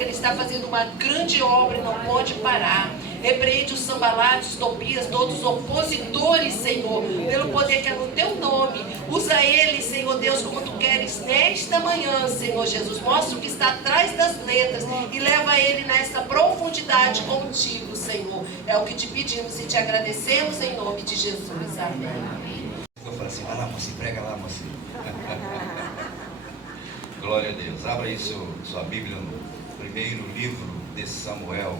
porque Ele está fazendo uma grande obra e não pode parar. Repreende os Sambalates, Tobias, todos os opositores, Senhor, pelo poder que é no Teu nome. Usa eles, Senhor Deus, como Tu queres nesta manhã, Senhor Jesus. Mostra o que está atrás das letras e leva ele nessa profundidade contigo, Senhor. É o que te pedimos e te agradecemos em nome de Jesus. Amém. Eu falo assim, vai lá, mocinho, prega lá, mocinho. Glória a Deus. Abra aí sua Bíblia no primeiro livro de Samuel.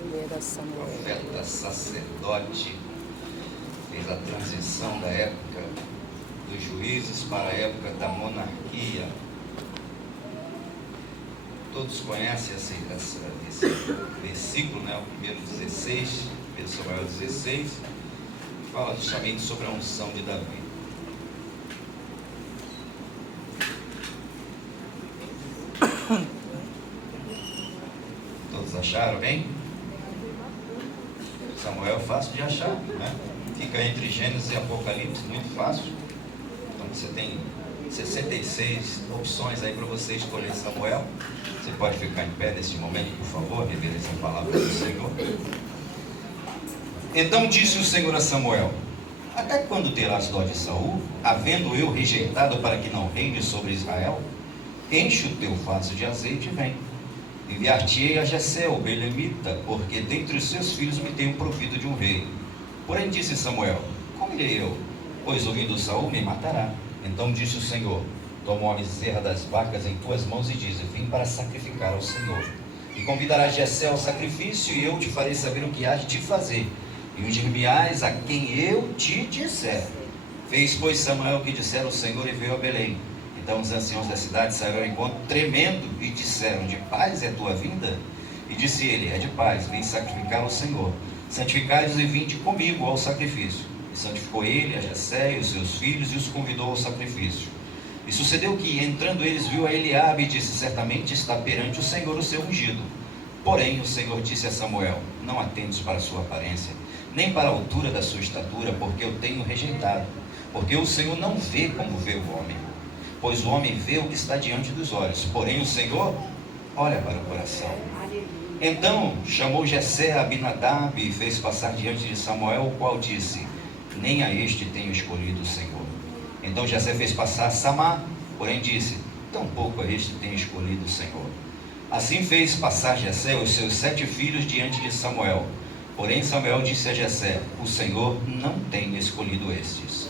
Profeta, sacerdote, fez a transição da época dos juízes para a época da monarquia. Todos conhecem esse versículo, né? O primeiro 16, 1 Samuel 16, fala justamente sobre a unção de Davi. Todos acharam, bem? Samuel é fácil de achar, né? Fica entre Gênesis e Apocalipse, muito fácil. Então você tem 66 opções aí para você escolher Samuel. Você pode ficar em pé neste momento, por favor, reverenciar a palavra do Senhor. Então disse o Senhor a Samuel: até quando terás dó de Saul, havendo eu rejeitado para que não reine sobre Israel? Enche o teu vaso de azeite e vem. Enviar-te-ei a Jessé, o belemita, porque dentre os seus filhos me tenho provido de um rei. Porém disse Samuel: como irei eu? Pois ouvindo Saul me matará. Então disse o Senhor: toma a bezerra das vacas em tuas mãos e diz: vim para sacrificar ao Senhor. E convidarás Jessé ao sacrifício, e eu te farei saber o que hás de fazer. E ungir-me-ás a quem eu te disser. Fez, pois, Samuel o que dissera o Senhor e veio a Belém. Então os anciãos da cidade saíram ao encontro tremendo e disseram: de paz é a tua vinda? E disse ele: é de paz, vim sacrificar ao Senhor. Santificai-os e vinde comigo ao sacrifício. E santificou ele a Jessé e os seus filhos e os convidou ao sacrifício. E sucedeu que, entrando eles, viu a Eliabe e disse: certamente está perante o Senhor o seu ungido. Porém o Senhor disse a Samuel: não atendes para a sua aparência, nem para a altura da sua estatura, porque eu tenho rejeitado. Porque o Senhor não vê como vê o homem, pois o homem vê o que está diante dos olhos, porém o Senhor olha para o coração. Então chamou Jessé a Abinadab e fez passar diante de Samuel, o qual disse: nem a este tenho escolhido o Senhor. Então Jessé fez passar Samá, porém disse: tampouco a este tenho escolhido o Senhor. Assim fez passar Jessé os seus 7 filhos diante de Samuel. Porém Samuel disse a Jessé: o Senhor não tem escolhido estes.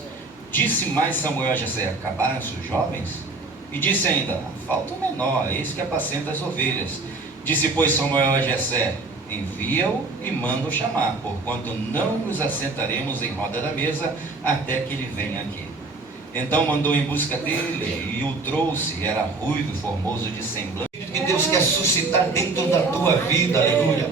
Disse mais Samuel a Jessé: acabaram-se os jovens? E disse ainda: falta o menor, eis que apacenta as ovelhas. Disse, pois, Samuel a Jessé: envia-o e manda-o chamar, porquanto não nos assentaremos em roda da mesa até que ele venha aqui. Então mandou em busca dele e o trouxe. Era ruivo, formoso de semblante. Que Deus quer suscitar dentro da tua vida, aleluia.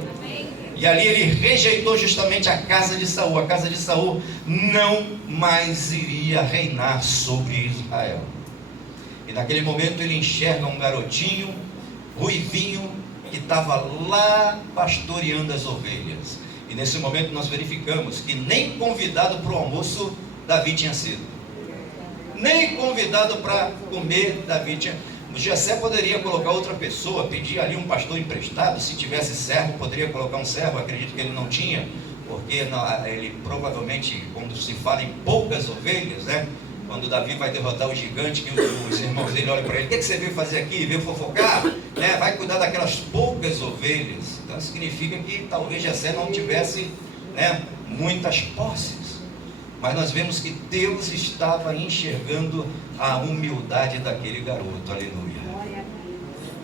E ali ele rejeitou justamente a casa de Saul. A casa de Saul não mais iria reinar sobre Israel. E naquele momento ele enxerga um garotinho, ruivinho, que estava lá pastoreando as ovelhas. E nesse momento nós verificamos que nem convidado para o almoço Davi tinha sido. Nem convidado para comer Davi tinha. Jessé poderia colocar outra pessoa, pedir ali um pastor emprestado. Se tivesse servo, poderia colocar um servo. Acredito que ele não tinha, porque ele provavelmente, quando se fala em poucas ovelhas, né? Quando Davi vai derrotar o gigante, que os irmãos dele olham para ele: o que você veio fazer aqui? Veio fofocar? Né? Vai cuidar daquelas poucas ovelhas. Então significa que talvez Jessé não tivesse, né, muitas posses. Mas nós vemos que Deus estava enxergando a humildade daquele garoto, aleluia.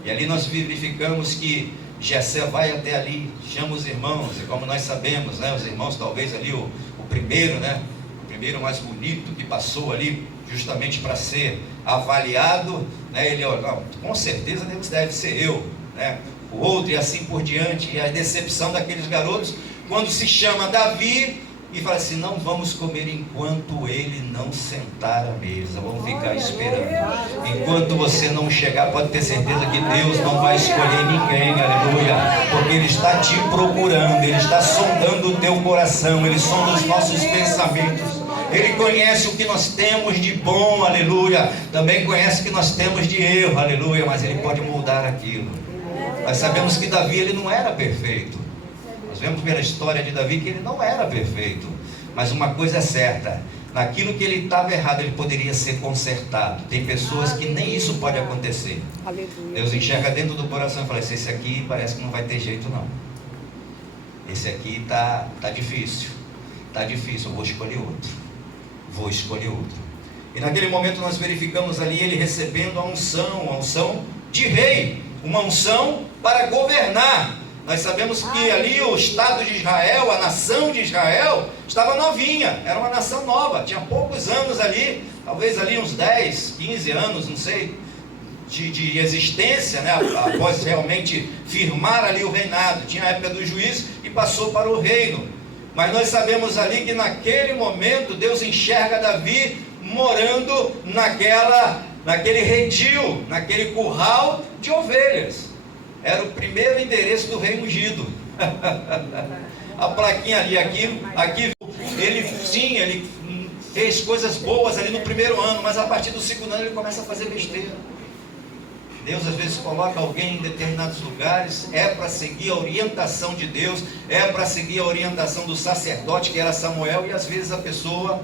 E ali nós verificamos que Jessé vai até ali, chama os irmãos, e como nós sabemos, né, os irmãos, talvez ali o primeiro, né, o primeiro mais bonito que passou ali, justamente para ser avaliado, né, ele, não, com certeza deve ser eu, né, o outro e assim por diante. E a decepção daqueles garotos, quando se chama Davi, e fala assim: não vamos comer enquanto ele não sentar à mesa, vamos ficar esperando. Enquanto você não chegar, pode ter certeza que Deus não vai escolher ninguém, aleluia, porque Ele está te procurando, Ele está sondando o teu coração, Ele sonda os nossos pensamentos, Ele conhece o que nós temos de bom, aleluia, também conhece o que nós temos de erro, aleluia, mas Ele pode mudar aquilo. Nós sabemos que Davi, ele não era perfeito. Nós vemos pela história de Davi que ele não era perfeito. Mas uma coisa é certa: naquilo que ele estava errado, ele poderia ser consertado. Tem pessoas que nem isso pode acontecer. Deus enxerga dentro do coração e fala assim: esse aqui parece que não vai ter jeito não. Esse aqui tá difícil. Tá difícil, eu vou escolher outro. Vou escolher outro. E naquele momento nós verificamos ali ele recebendo a unção de rei, uma unção para governar. Nós sabemos que ali o Estado de Israel, a nação de Israel, estava novinha, era uma nação nova, tinha poucos anos ali, talvez ali uns 10, 15 anos, não sei, de existência, né? Após realmente firmar ali o reinado. Tinha a época do juízo e passou para o reino. Mas nós sabemos ali que naquele momento Deus enxerga Davi morando naquele redil, naquele curral de ovelhas. Era o primeiro endereço do rei ungido. A plaquinha ali, aqui, ele fez coisas boas ali no primeiro ano, mas a partir do segundo ano ele começa a fazer besteira. Deus às vezes coloca alguém em determinados lugares, é para seguir a orientação de Deus, é para seguir a orientação do sacerdote, que era Samuel, e às vezes a pessoa,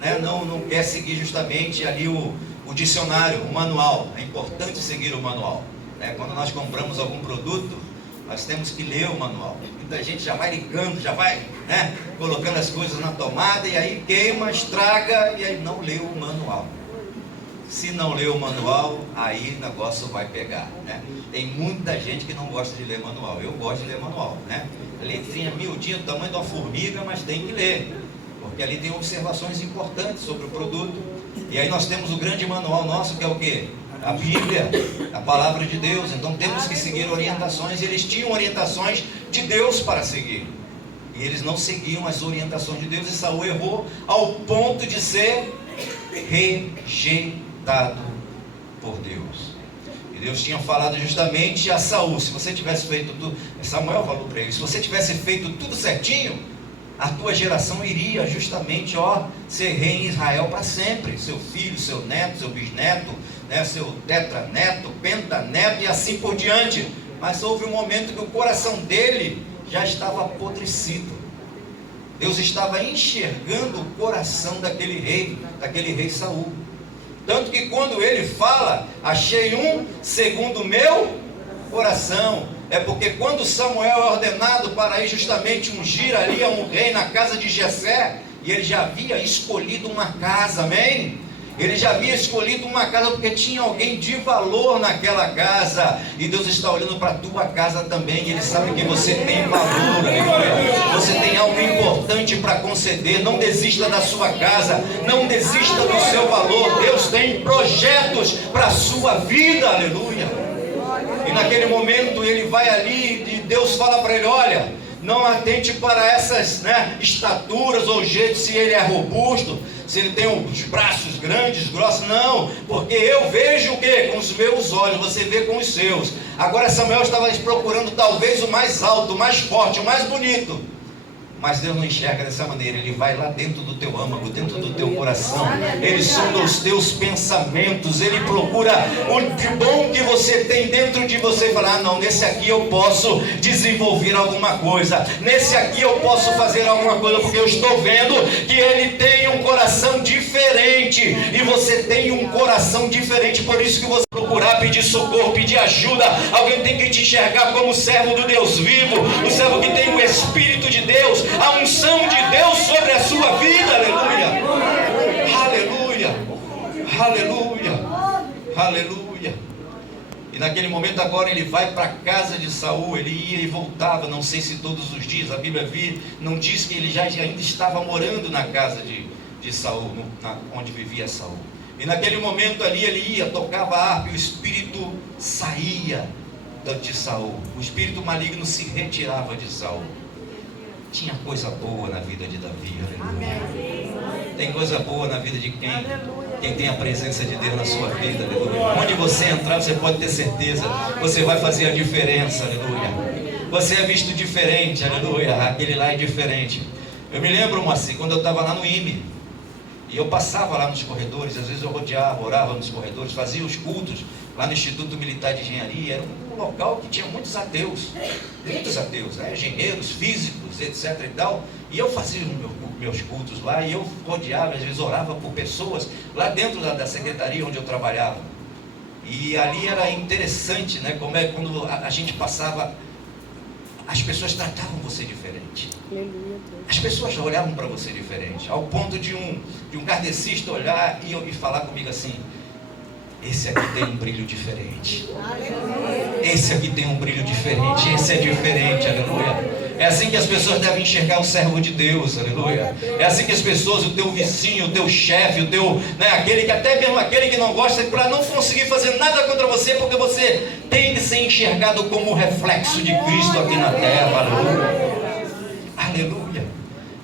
né, não quer seguir justamente ali o dicionário, o manual. É importante seguir o manual. Quando nós compramos algum produto, nós temos que ler o manual. Muita gente já vai ligando, já vai, né, colocando as coisas na tomada, e aí queima, estraga, e aí não leu o manual. Se não leu o manual, aí o negócio vai pegar, né? Tem muita gente que não gosta de ler manual. Eu gosto de ler manual, né? A letrinha miudinha, do tamanho de uma formiga, mas tem que ler, porque ali tem observações importantes sobre o produto. E aí nós temos o grande manual nosso, que é o quê? A Bíblia, a palavra de Deus. Então temos que seguir orientações. Eles tinham orientações de Deus para seguir, e eles não seguiam as orientações de Deus, e Saul errou ao ponto de ser rejeitado por Deus. E Deus tinha falado justamente a Saul: se você tivesse feito tudo, Samuel falou para ele, se você tivesse feito tudo certinho, a tua geração iria justamente ser rei em Israel para sempre. Seu filho, seu neto, seu bisneto, né, seu tetraneto, pentaneto e assim por diante. Mas houve um momento que o coração dele já estava apodrecido. Deus estava enxergando o coração daquele rei Saul. Tanto que quando ele fala: achei um segundo o meu coração, é porque quando Samuel é ordenado para ir justamente ungir ali a um rei na casa de Jessé, e ele já havia escolhido uma casa, amém? Ele já havia escolhido uma casa porque tinha alguém de valor naquela casa, e Deus está olhando para a tua casa também, e Ele sabe que você tem valor, aleluia. Você tem algo importante para conceder. Não desista da sua casa, não desista do seu valor. Deus tem projetos para a sua vida, aleluia. E naquele momento ele vai ali e Deus fala para ele: olha, não atente para essas, né, estaturas ou jeito, se ele é robusto, se ele tem os braços grandes, grossos, não, porque eu vejo o quê? Com os meus olhos, você vê com os seus. Agora Samuel estava procurando talvez o mais alto, o mais forte, o mais bonito, mas Deus não enxerga dessa maneira. Ele vai lá dentro do teu âmago, dentro do teu coração, Ele sonda os teus pensamentos, Ele procura o de bom que você tem dentro de você e fala: ah não, nesse aqui eu posso desenvolver alguma coisa, nesse aqui eu posso fazer alguma coisa, porque eu estou vendo que ele tem um coração diferente, e você tem um coração diferente. Por isso que você procurar pedir socorro, pedir ajuda. Alguém tem que te enxergar como servo do Deus vivo, o servo que tem o Espírito de Deus, a unção de Deus sobre a sua vida, aleluia, aleluia, aleluia, aleluia. E naquele momento agora ele vai para a casa de Saul. Ele ia e voltava, não sei se todos os dias, a Bíblia não diz que ele já ainda estava morando na casa de Saul, onde vivia Saul. E naquele momento ali ele ia, tocava a harpa, e o espírito saía de Saul, o espírito maligno se retirava de Saul. Tinha coisa boa na vida de Davi, aleluia. Tem coisa boa na vida de quem tem a presença de Deus na sua vida, aleluia. Onde você entrar, você pode ter certeza, você vai fazer a diferença, aleluia. Você é visto diferente, aleluia. Aquele lá é diferente. Eu me lembro, Moacir, quando eu estava lá no IME, e eu passava lá nos corredores, às vezes eu rodeava, orava nos corredores, fazia os cultos lá no Instituto Militar de Engenharia. Era um um local que tinha muitos ateus, né? Engenheiros, físicos, etc. e tal. E eu fazia meus cultos lá, e eu rodeava, às vezes orava por pessoas lá dentro da secretaria onde eu trabalhava. E ali era interessante, né? Como é quando a gente passava, as pessoas tratavam você diferente. As pessoas olhavam para você diferente, ao ponto de um kardecista olhar e falar comigo assim: esse aqui tem um brilho diferente. Esse aqui tem um brilho diferente. Esse é diferente, aleluia. É assim que as pessoas devem enxergar o servo de Deus, aleluia. É assim que as pessoas, o teu vizinho, o teu chefe, o teu, né, aquele que até mesmo aquele que não gosta, para não conseguir fazer nada contra você, porque você tem que ser enxergado como o reflexo de Cristo aqui na terra, aleluia. Aleluia.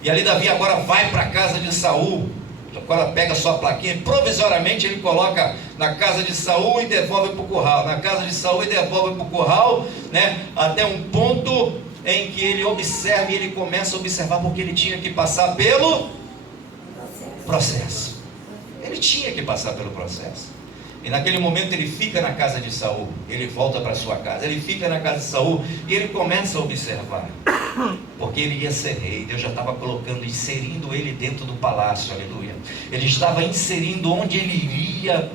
E ali Davi agora vai para a casa de Saul. Agora pega a sua plaquinha e provisoriamente ele coloca na casa de Saul e devolve para o curral. Na casa de Saul e devolve para o curral, né? Até um ponto em que ele observa, e ele começa a observar, porque ele tinha que passar pelo processo. Ele tinha que passar pelo processo. E naquele momento ele fica na casa de Saul. Ele volta para sua casa. Ele fica na casa de Saul e ele começa a observar. Porque ele ia ser rei. Deus já estava colocando, inserindo ele dentro do palácio, aleluia. Ele estava inserindo onde ele iria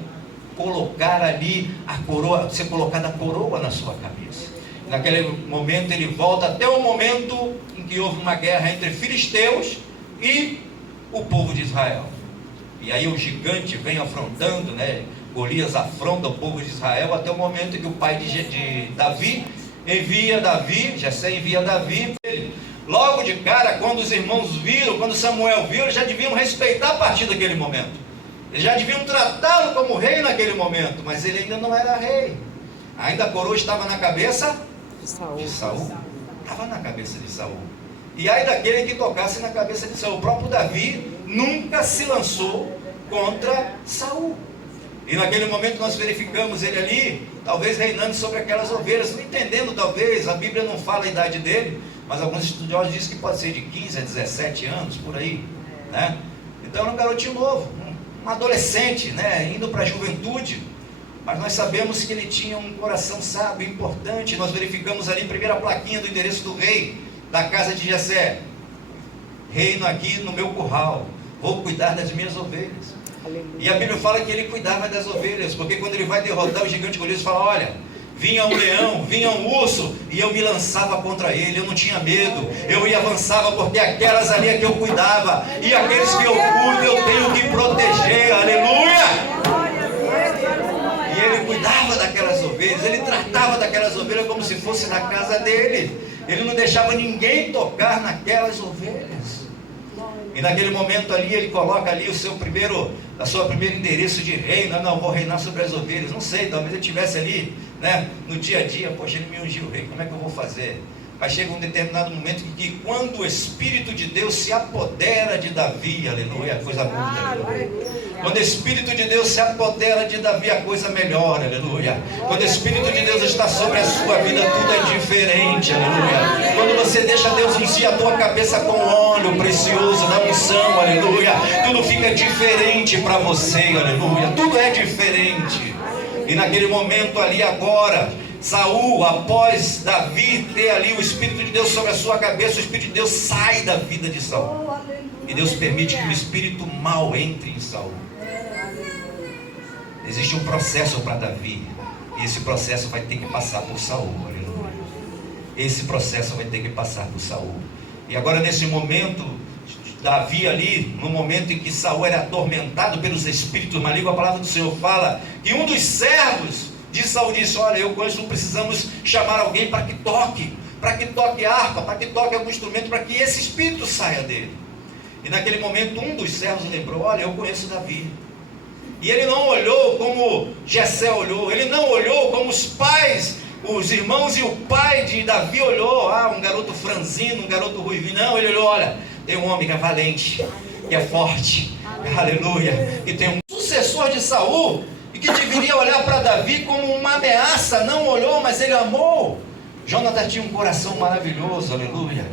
colocar ali a coroa, ser colocada a coroa na sua cabeça. Naquele momento ele volta até o momento em que houve uma guerra entre filisteus e o povo de Israel. E aí o gigante vem afrontando, né? Golias afronta o povo de Israel até o momento em que o pai de Davi envia Davi, Jessé envia Davi. Logo de cara, quando os irmãos viram, quando Samuel viu, eles já deviam respeitar a partir daquele momento. Eles já deviam tratá-lo como rei naquele momento, mas ele ainda não era rei. Ainda a coroa estava na cabeça de Saul. Estava na cabeça de Saul. E aí daquele que tocasse na cabeça de Saul. O próprio Davi nunca se lançou contra Saul. E naquele momento nós verificamos ele ali, talvez reinando sobre aquelas ovelhas, não entendendo talvez, a Bíblia não fala a idade dele, mas alguns estudiosos dizem que pode ser de 15 a 17 anos, por aí, né? Então era um garotinho novo, um adolescente, né? Indo para a juventude, mas nós sabemos que ele tinha um coração sábio, importante. Nós verificamos ali a primeira plaquinha do endereço do rei, da casa de Jessé: reino aqui no meu curral, vou cuidar das minhas ovelhas. E a Bíblia fala que ele cuidava das ovelhas, porque quando ele vai derrotar o gigante Golias, fala: olha, vinha um leão, vinha um urso, e eu me lançava contra ele, eu não tinha medo, eu ia avançava, porque aquelas ali é que eu cuidava, e aqueles que eu cuido eu tenho que proteger, aleluia. E ele cuidava daquelas ovelhas, ele tratava daquelas ovelhas como se fosse na casa dele, ele não deixava ninguém tocar naquelas ovelhas. E naquele momento ali, ele coloca ali a seu primeiro endereço de reino. Não, vou reinar sobre as ovelhas. Não sei, talvez ele estivesse ali, né, no dia a dia. Poxa, ele me ungiu rei, como é que eu vou fazer? Mas chega um determinado momento que quando o Espírito de Deus se apodera de Davi, aleluia, a coisa muda, aleluia. Quando o Espírito de Deus se apodera de Davi, a coisa melhora, aleluia. Quando o Espírito de Deus está sobre a sua vida, tudo é diferente, aleluia. Quando você deixa Deus ungir a tua cabeça com óleo precioso da unção, aleluia, tudo fica diferente para você, aleluia. Tudo é diferente. E naquele momento ali agora, Saul, após Davi ter ali o Espírito de Deus sobre a sua cabeça, o Espírito de Deus sai da vida de Saul. E Deus permite que o espírito mau entre em Saul. Existe um processo para Davi, e esse processo vai ter que passar por Saul, aleluia. Esse processo vai ter que passar por Saul. E agora nesse momento, Davi ali, no momento em que Saul era atormentado pelos espíritos malignos, a palavra do Senhor fala que um dos servos de Saul disse: olha, eu com isso precisamos chamar alguém para que toque harpa, para que toque algum instrumento, para que esse espírito saia dele. E naquele momento um dos servos lembrou: olha, eu conheço Davi. E ele não olhou como Jessé olhou, ele não olhou como os pais, os irmãos e o pai de Davi olhou, um garoto franzino, um garoto ruivinho. Não, ele olhou: olha, tem um homem que é valente, que é forte, aleluia, e tem um sucessor de Saul, e que deveria olhar para Davi como uma ameaça. Não olhou, mas ele amou. Jonathan tinha um coração maravilhoso, aleluia.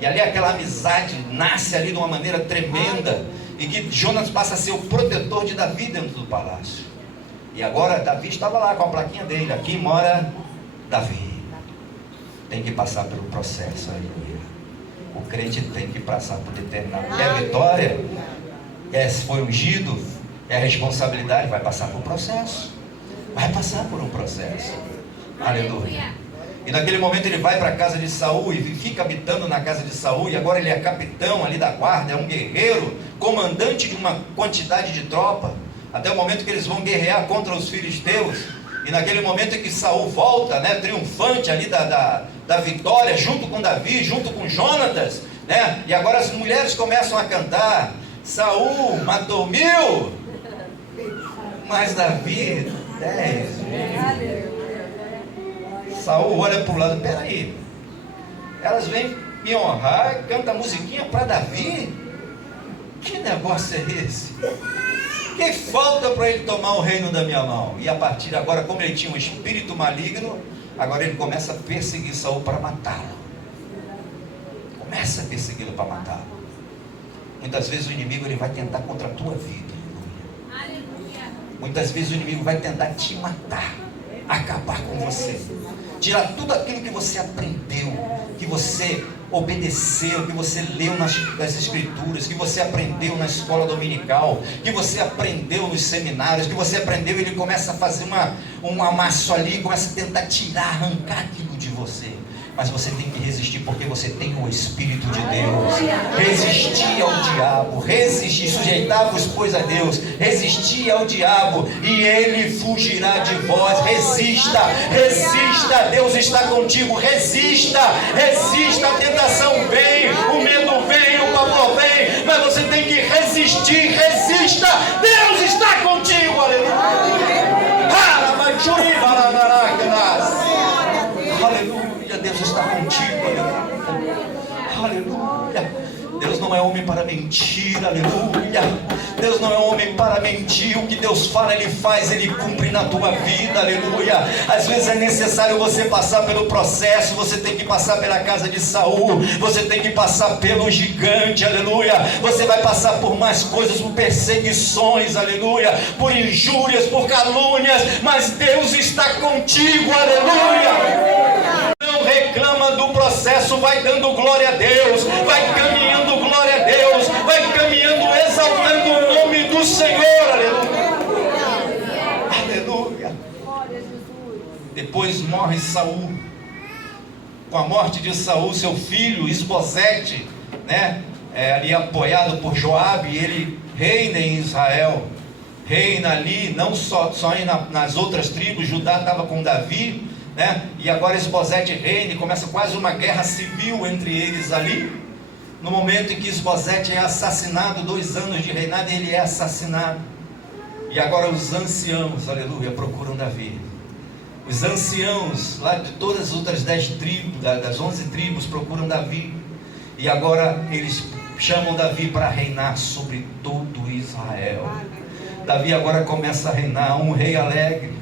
E ali aquela amizade nasce ali de uma maneira tremenda, e que Jonas passa a ser o protetor de Davi dentro do palácio. E agora Davi estava lá com a plaquinha dele: aqui mora Davi tem que passar pelo processo, aleluia. O crente tem que passar por determinado. Quer vitória? Se foi ungido? É responsabilidade? Vai passar por um processo. Vai passar por um processo. Aleluia. E naquele momento ele vai para a casa de Saul e fica habitando na casa de Saul. E agora ele é capitão ali da guarda, é um guerreiro, comandante de uma quantidade de tropa. Até o momento que eles vão guerrear contra os filisteus. E naquele momento em que Saul volta, né, triunfante ali da vitória, junto com Davi, junto com Jonatas, né? E agora as mulheres começam a cantar: Saul matou 1000, mas Davi 10.000. Saul olha para o lado: peraí, elas vêm me honrar e cantam musiquinha para Davi? Que negócio é esse? Que falta para ele tomar o reino da minha mão? E a partir de agora, como ele tinha um espírito maligno, agora ele começa a perseguir Saul para matá-lo. Começa a persegui-lo para matá-lo. Muitas vezes o inimigo ele vai tentar contra a tua vida. Muitas vezes o inimigo vai tentar te matar, acabar com você, tirar tudo aquilo que você aprendeu, que você obedeceu, que você leu nas escrituras, que você aprendeu na escola dominical, que você aprendeu nos seminários, que você aprendeu. Ele começa a fazer um amasso ali, começa a tentar tirar, arrancar aquilo de você. Mas você tem que resistir, porque você tem o Espírito de Deus. Resistir ao diabo, resistir, sujeitar-vos pois a Deus, resistir ao diabo e ele fugirá de vós. Resista, resista, Deus está contigo. Resista, resista, a tentação vem, o medo vem, o pavor vem, mas você tem que resistir. Resista, Deus está contigo. Aleluia. Aleluia, Deus está contigo. Aleluia. Deus não é homem para mentir, aleluia. Deus não é homem para mentir. O que Deus fala, Ele faz, Ele cumpre na tua vida, aleluia. Às vezes é necessário você passar pelo processo. Você tem que passar pela casa de Saul, você tem que passar pelo gigante, aleluia. Você vai passar por mais coisas, por perseguições, aleluia, por injúrias, por calúnias, mas Deus está contigo, aleluia. Não reclama do processo, vai dando glória a Deus, vai caminhando glória a Deus, vai caminhando exaltando o nome do Senhor, aleluia. Aleluia. Depois morre Saul. Com a morte de Saul, seu filho Isbosete, né, ali apoiado por Joabe, ele reina em Israel, reina ali, não só nas outras tribos. Judá estava com Davi, né? E agora Isbosete reina e começa quase uma guerra civil entre eles ali. No momento em que Isbosete é assassinado, 2 anos de reinado, ele é assassinado. E agora os anciãos, aleluia, procuram Davi. Os anciãos lá de todas as outras 10 tribos, das 11 tribos, procuram Davi. E agora eles chamam Davi para reinar sobre todo Israel. Davi agora começa a reinar, um rei alegre,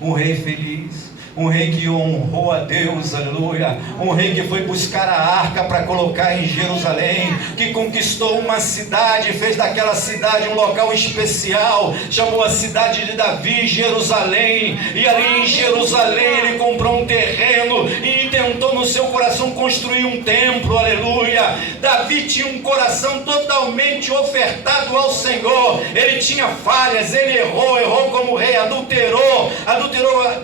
um rei feliz, um rei que honrou a Deus, aleluia. Um rei que foi buscar a arca para colocar em Jerusalém, que conquistou uma cidade, fez daquela cidade um local especial, chamou a cidade de Davi Jerusalém. E ali em Jerusalém ele comprou um terreno e intentou no seu coração construir um templo, aleluia. Davi tinha um coração totalmente ofertado ao Senhor. Ele tinha falhas, ele errou como rei, adulterou,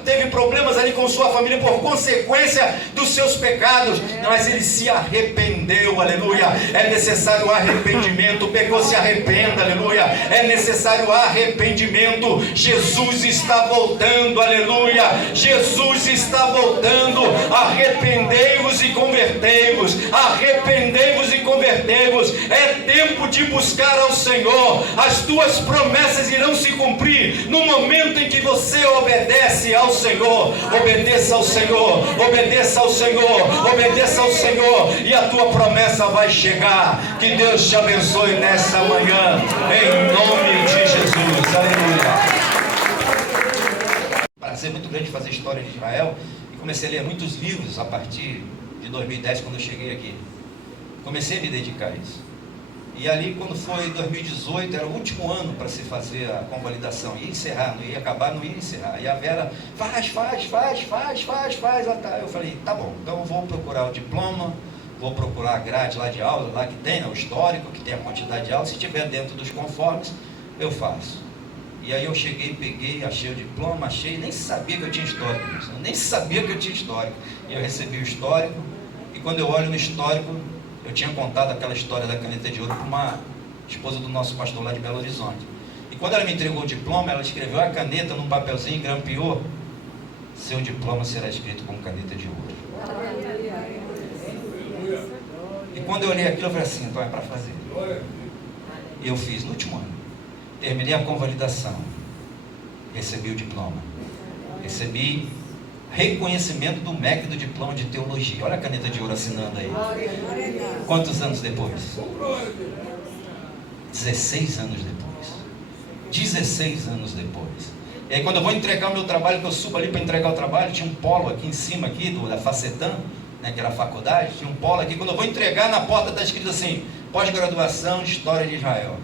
teve problemas ali com sua família por consequência dos seus pecados, mas ele se arrependeu, aleluia. É necessário arrependimento. Pecou, se arrependa, aleluia. É necessário arrependimento. Jesus está voltando, aleluia. Jesus está voltando. Arrependei-vos e convertei-vos. Arrependei-vos e convertei-vos. É tempo de buscar ao Senhor. As tuas promessas irão se cumprir no momento em que você obedece ao Senhor. Obedeça ao Senhor, obedeça ao Senhor, obedeça ao Senhor, e a tua promessa vai chegar. Que Deus te abençoe nessa manhã, em nome de Jesus, aleluia. Prazer muito grande fazer história de Israel, e comecei a ler muitos livros a partir de 2010, quando eu cheguei aqui. Comecei a me dedicar a isso. E ali, quando foi 2018, era o último ano para se fazer a convalidação. Ia encerrar, não ia acabar, não ia encerrar. E a Vera, faz. Eu falei, tá bom, então eu vou procurar o diploma, vou procurar a grade lá de aula, lá que tem, né, o histórico, que tem a quantidade de aula. Se estiver dentro dos conformes, eu faço. E aí eu cheguei, peguei, achei o diploma, nem sabia que eu tinha histórico. Eu nem sabia que eu tinha histórico. E eu recebi o histórico, e quando eu olho no histórico, eu tinha contado aquela história da caneta de ouro para uma esposa do nosso pastor lá de Belo Horizonte. E quando ela me entregou o diploma, ela escreveu a caneta num papelzinho, grampeou: seu diploma será escrito com caneta de ouro. E quando eu olhei aquilo, eu falei assim, então é para fazer. E eu fiz no último ano. Terminei a convalidação. Recebi o diploma. Recebi reconhecimento do MEC do diploma de teologia. Olha a caneta de ouro assinando aí. Quantos anos depois? 16 anos depois. 16 anos depois. E aí quando eu vou entregar o meu trabalho, que eu subo ali para entregar o trabalho, tinha um polo aqui em cima aqui da Facetan, né, que era a faculdade, tinha um polo aqui. Quando eu vou entregar, na porta está escrito assim: pós-graduação, História de Israel.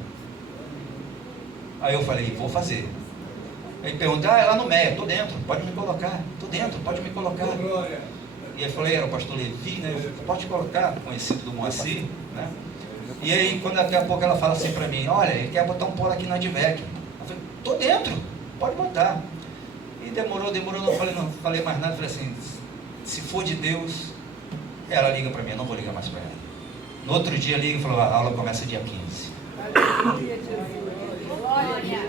Aí eu falei, vou fazer. Aí perguntei, é lá no MEA, estou dentro, pode me colocar. Estou dentro, pode me colocar. E aí falei, era o pastor Levi, né? Eu falei, pode colocar, conhecido do Moacir, né? E aí, quando daqui a pouco ela fala assim para mim, olha, ele quer botar um polo aqui na Advec. Eu falei, estou dentro, pode botar. E demorou, não falei mais nada. Falei assim, se for de Deus, ela liga para mim, eu não vou ligar mais para ela. No outro dia liga e falou, a aula começa dia 15.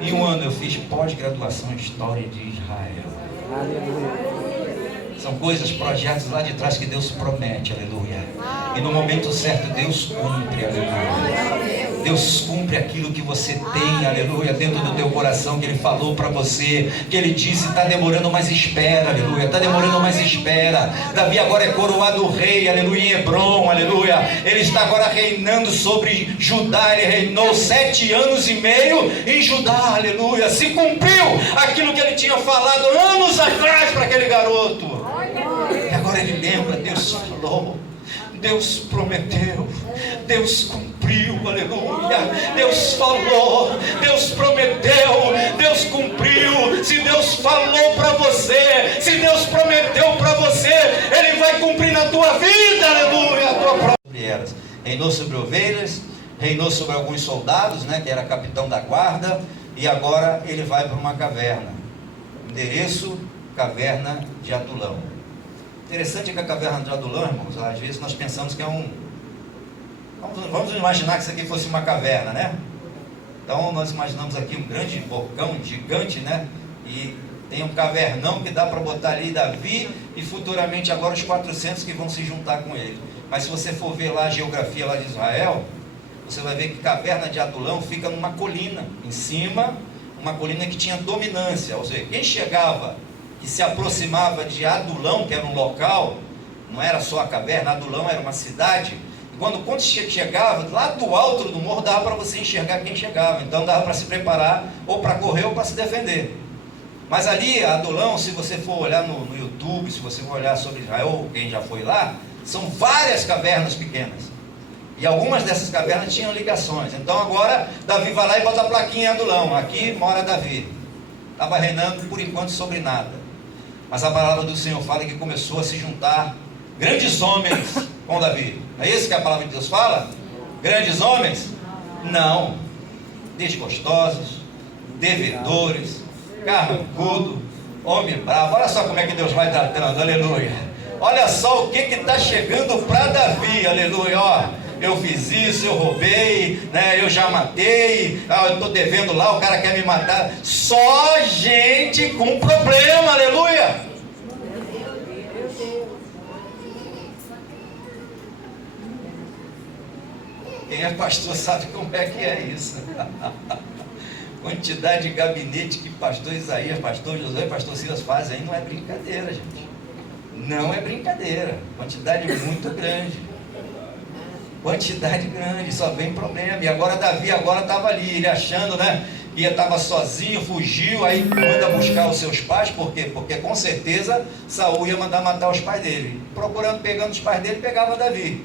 Em um ano eu fiz pós-graduação em História de Israel. São coisas, projetos lá de trás que Deus promete, aleluia. E no momento certo Deus cumpre, aleluia. Deus cumpre aquilo que você tem, aleluia, dentro do teu coração, que Ele falou para você, que Ele disse, está demorando, mas espera, aleluia, está demorando, mas espera. Davi agora é coroado rei, aleluia, em Hebrom, aleluia. Ele está agora reinando sobre Judá, ele reinou 7 anos e meio em Judá, aleluia. Se cumpriu aquilo que ele tinha falado anos atrás para aquele garoto. E agora ele lembra, Deus falou, Deus prometeu, Deus cumpriu, aleluia. Deus falou, Deus prometeu, Deus cumpriu. Se Deus falou para você, se Deus prometeu para você, Ele vai cumprir na tua vida, aleluia. A tua própria. Reinou sobre ovelhas, reinou sobre alguns soldados, né, que era capitão da guarda, e agora ele vai para uma caverna. Endereço, caverna de Adulão. Interessante que a caverna de Adulão, irmãos, às vezes nós pensamos que é vamos imaginar que isso aqui fosse uma caverna, né? Então nós imaginamos aqui um grande vulcão, gigante, né? E tem um cavernão que dá para botar ali Davi e futuramente agora os 400 que vão se juntar com ele. Mas se você for ver lá a geografia lá de Israel, você vai ver que caverna de Adulão fica numa colina, em cima, uma colina que tinha dominância, ou seja, quem chegava, que se aproximava de Adulão, que era um local, não era só a caverna, Adulão era uma cidade, e quando chegava, lá do alto do morro, dava para você enxergar quem chegava, então dava para se preparar, ou para correr, ou para se defender. Mas ali, Adulão, se você for olhar no YouTube, se você for olhar sobre Israel, ou quem já foi lá, são várias cavernas pequenas, e algumas dessas cavernas tinham ligações. Então agora, Davi vai lá e bota a plaquinha em Adulão, aqui mora Davi, estava reinando por enquanto sobre nada. Mas a palavra do Senhor fala que começou a se juntar grandes homens com Davi. Não é isso que a palavra de Deus fala? Grandes homens? Não. Desgostosos, devedores, carrancudo, homem bravo. Olha só como é que Deus vai tratando, aleluia. Olha só o que está chegando para Davi, aleluia. Ó, eu fiz isso, eu roubei, né, eu já matei, eu estou devendo lá, o cara quer me matar. Só gente com problema, aleluia. Quem é pastor sabe como é que é isso. Quantidade de gabinete que pastor Isaías, pastor Josué, pastor Silas fazem aí não é brincadeira, gente. Não é brincadeira. Quantidade muito grande. Quantidade grande, só vem problema. E agora Davi estava ali, ele achando, né? Estava sozinho, fugiu, aí manda buscar os seus pais. Por quê? Porque com certeza Saul ia mandar matar os pais dele. Procurando, pegando os pais dele, pegava Davi.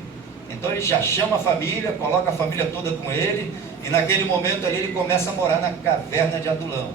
Então ele já chama a família, coloca a família toda com ele, e naquele momento ali ele começa a morar na caverna de Adulão.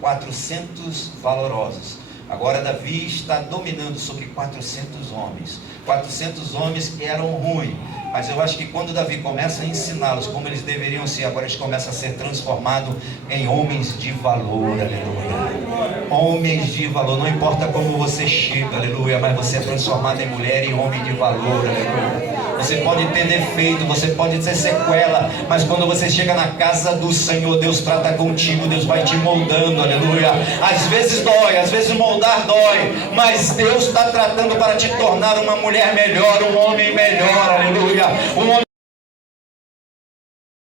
400 valorosos. Agora Davi está dominando sobre 400 homens. 400 homens que eram ruins. Mas eu acho que quando Davi começa a ensiná-los como eles deveriam ser, agora eles começam a ser transformados em homens de valor, aleluia. Homens de valor, não importa como você chega, aleluia, mas você é transformado em mulher e homem de valor, aleluia. Você pode ter defeito, você pode ter sequela, mas quando você chega na casa do Senhor, Deus trata contigo, Deus vai te moldando, aleluia. Às vezes dói, às vezes moldar dói, mas Deus está tratando para te tornar uma mulher melhor, um homem melhor, aleluia. Um homem